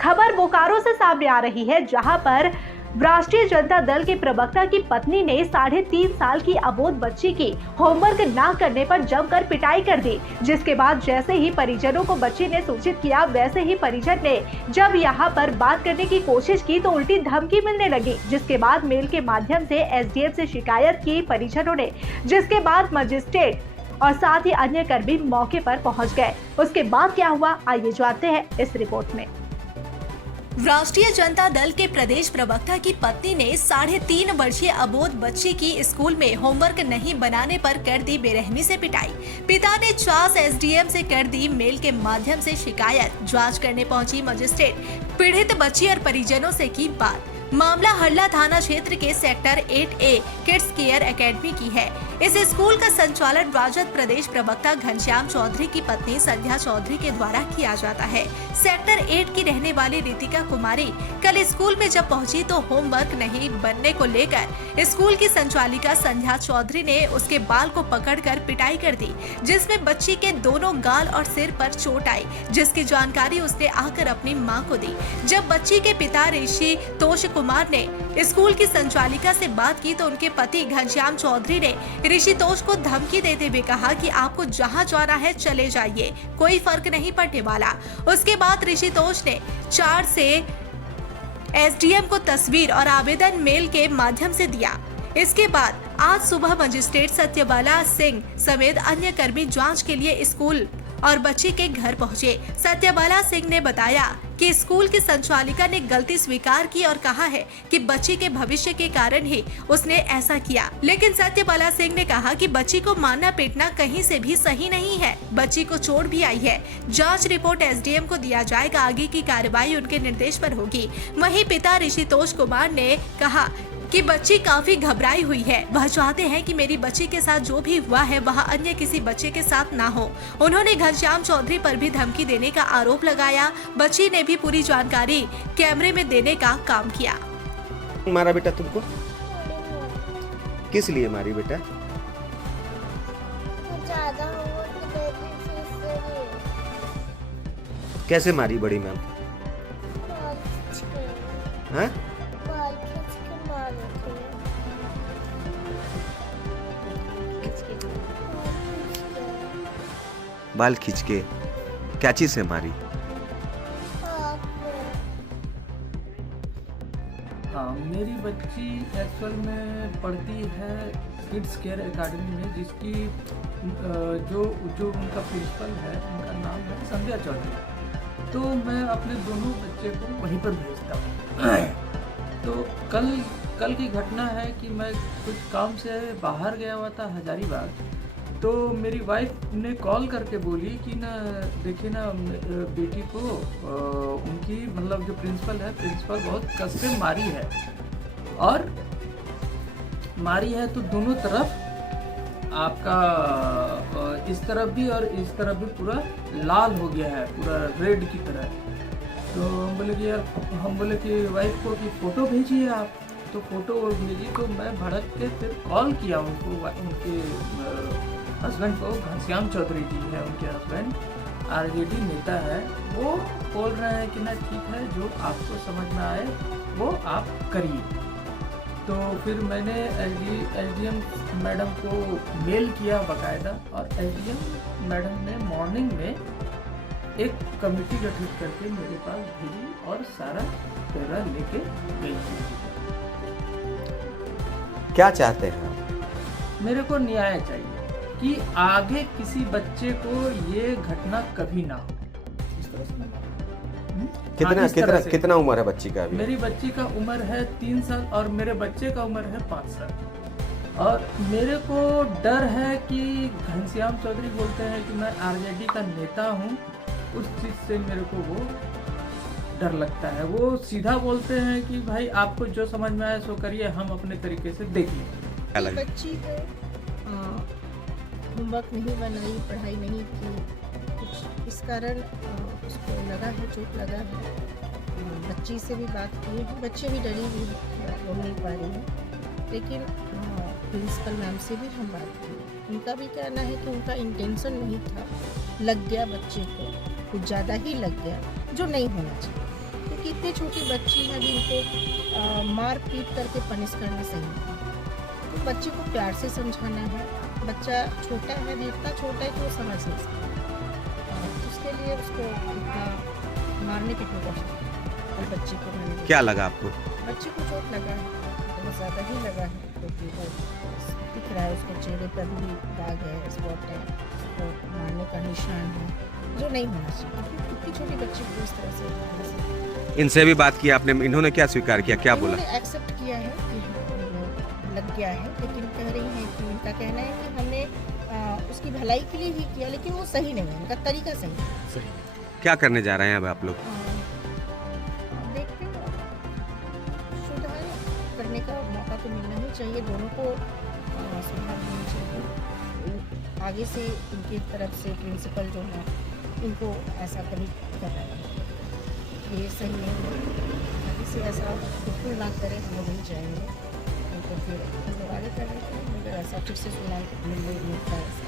खबर बोकारो से सामने आ रही है, जहां पर राष्ट्रीय जनता दल के प्रवक्ता की पत्नी ने 3.5 साल की अबोध बच्ची की होमवर्क ना करने पर जमकर पिटाई कर दी, जिसके बाद जैसे ही परिजनों को बच्ची ने सूचित किया, वैसे ही परिजन ने जब यहां पर बात करने की कोशिश की तो उल्टी धमकी मिलने लगी, जिसके बाद मेल के माध्यम से एसडीएम से शिकायत की परिजनों ने, जिसके बाद मजिस्ट्रेट और साथ ही अन्य कर्मी मौके पर पहुंच गए। उसके बाद क्या हुआ, आइए जानते हैं इस रिपोर्ट में। राष्ट्रीय जनता दल के प्रदेश प्रवक्ता की पत्नी ने 3.5 वर्षीय अबोध बच्ची की स्कूल में होमवर्क नहीं बनाने पर कर दी बेरहमी से पिटाई। पिता ने चास एसडीएम से कर दी मेल के माध्यम से शिकायत। जांच करने पहुंची मजिस्ट्रेट पीड़ित बच्ची और परिजनों से की बात। मामला हरला थाना क्षेत्र के sector 8A kids care academy की है। इस स्कूल का संचालन राजद प्रदेश प्रवक्ता घनश्याम चौधरी की पत्नी संध्या चौधरी के द्वारा किया जाता है। सेक्टर 8 की रहने वाली रितिका कुमारी कल स्कूल में जब पहुंची तो होमवर्क नहीं बनने को लेकर स्कूल की संचालिका संध्या चौधरी ने उसके बाल को पकड़कर पिटाई कर दी, जिसमें बच्ची के दोनों गाल और सिर पर चोट आई, जिसकी जानकारी उसने आकर अपनी मां को दी। जब बच्ची के पिता ऋषि तोष कुमार ने स्कूल की संचालिका से बात की तो उनके पति घनश्याम चौधरी ने ऋषितोष को धमकी देते हुए कहा कि आपको जहां जाना है चले जाइए, कोई फर्क नहीं पड़ने वाला। उसके बाद ऋषितोष ने 4 से एसडीएम को तस्वीर और आवेदन मेल के माध्यम से दिया। इसके बाद आज सुबह मजिस्ट्रेट सत्यबाला सिंह समेत अन्य कर्मी जांच के लिए स्कूल और बच्ची के घर पहुंचे। सत्यबाला सिंह ने बताया कि स्कूल की संचालिका ने गलती स्वीकार की और कहा है कि बच्ची के भविष्य के कारण ही उसने ऐसा किया। लेकिन सत्यबाला सिंह ने कहा कि बच्ची को मारना पीटना कहीं से भी सही नहीं है, बच्ची को चोट भी आई है। जांच रिपोर्ट एसडीएम को दिया जाएगा, आगे की कार्रवाई उनके निर्देश पर होगी। वहीं पिता ऋषितोष कुमार ने कहा कि बच्ची काफी घबराई हुई है, वह चाहते हैं कि मेरी बच्ची के साथ जो भी हुआ है वह अन्य किसी बच्चे के साथ ना हो। उन्होंने घनश्याम चौधरी पर भी धमकी देने का आरोप लगाया। बच्ची ने भी पूरी जानकारी कैमरे में देने का काम किया। मारा बेटा तुमको? किस लिए मारी बेटा? कैसे मारी बड़ी मैम? हाँ? बाल खींच के? क्या चीज से मारी? हाँ, मेरी बच्ची एक्चुअल में पढ़ती है किड्स केयर एकेडमी में, जिसकी जो उनका प्रिंसिपल है, उनका नाम है संध्या चौधरी। तो मैं अपने दोनों बच्चे को वहीं पर भेजता हूँ। तो कल की घटना है कि मैं कुछ काम से बाहर गया हुआ था हजारीबाग। तो मेरी वाइफ ने कॉल करके बोली कि ना देखिए ना बेटी को उनकी मतलब जो प्रिंसिपल बहुत कस से मारी है, और मारी है तो दोनों तरफ आपका इस तरफ भी और इस तरफ भी पूरा लाल हो गया है, पूरा रेड की तरह। तो हम बोले कि वाइफ को कि फ़ोटो भेजिए आप। तो फ़ोटो भेजी तो मैं भड़क के फिर कॉल किया उनको, उनके हस्बैंड को, घनश्याम चौधरी जी है उनके हस्बैंड, आरजेडी नेता है। वो बोल रहे हैं कि ना ठीक है, जो आपको समझ में आए वो आप करिए। तो फिर मैंने एसडीएम मैडम को मेल किया बाकायदा, और एसडीएम मैडम ने मॉर्निंग में एक कमेटी गठित करके मेरे पास भेजी और सारा ब्यौरा लेके गई। क्या चाहते हैं? मेरे को न्याय चाहिए कि आगे किसी बच्चे को ये घटना कभी ना हो। कितना उम्र है बच्ची का अभी? मेरी बच्ची का उम्र है 3 साल और मेरे बच्चे का उम्र है 5 साल। और मेरे को डर है कि घनश्याम चौधरी बोलते हैं कि मैं आरजेडी का नेता हूँ, उस चीज़ से मेरे को वो डर लगता है। वो सीधा बोलते हैं कि भाई आपको जो समझ में आए सो करिए, हम अपने तरीके से देख लेंगे। बच्ची होमवर्क नहीं बनाई, पढ़ाई नहीं की, कुछ इस कारण उसको लगा है, चोट लगा है। बच्ची से भी बात की, बच्चे भी डरी हुई बोल नहीं पा रही है, लेकिन प्रिंसिपल मैम से भी हम बात की। उनका भी कहना है कि उनका इंटेंशन नहीं था, लग गया बच्चे को, कुछ ज़्यादा ही लग गया, जो नहीं होना चाहिए। छोटी छोटी बच्ची है अभी इनको मार पीट करके पनिश करना सही नहीं है। तो बच्चे को प्यार से समझाना है। बच्चा छोटा है, अभी इतना छोटा है कि वो समझ नहीं सकता, उसके लिए उसको इतना मारने पीटने का और बच्चे को मैंने क्या लगा आपको? बच्चे को चोट लगा है, बहुत ज़्यादा ही लगा है, क्योंकि वो दिख रहा है उसके चेहरे पर भी दाग है, स्पॉट है, तो मारने का निशान है जो नहीं होना चाहिए। इतनी छोटी बच्ची को इस तरह से इनसे भी बात की आपने, इन्होंने क्या स्वीकार किया, क्या बोला? इन्होंने एक्सेप्ट किया है कि हाँ, लग गया है, लेकिन कह रही हैं कि इनका कहना है कि हमने उसकी भलाई के लिए ही किया, लेकिन वो सही नहीं है, इनका तरीका सही है। क्या करने जा रहे हैं अब आप लोग? देखते हैं, सुधार करने का मौका तो मिलना ही चाहिए, दोनों को सुधार होना चाहिए। आगे से इनकी तरफ से प्रिंसिपल जो है इनको ऐसा कभी कर रहा है, ये सही नहीं है, आगे से ऐसा बिल्कुल ना करें, हम लोग नहीं चाहेंगे। तो फिर हम लोग आगे कर रहे थे, मगर ऐसा फिर से सुना मिलता है।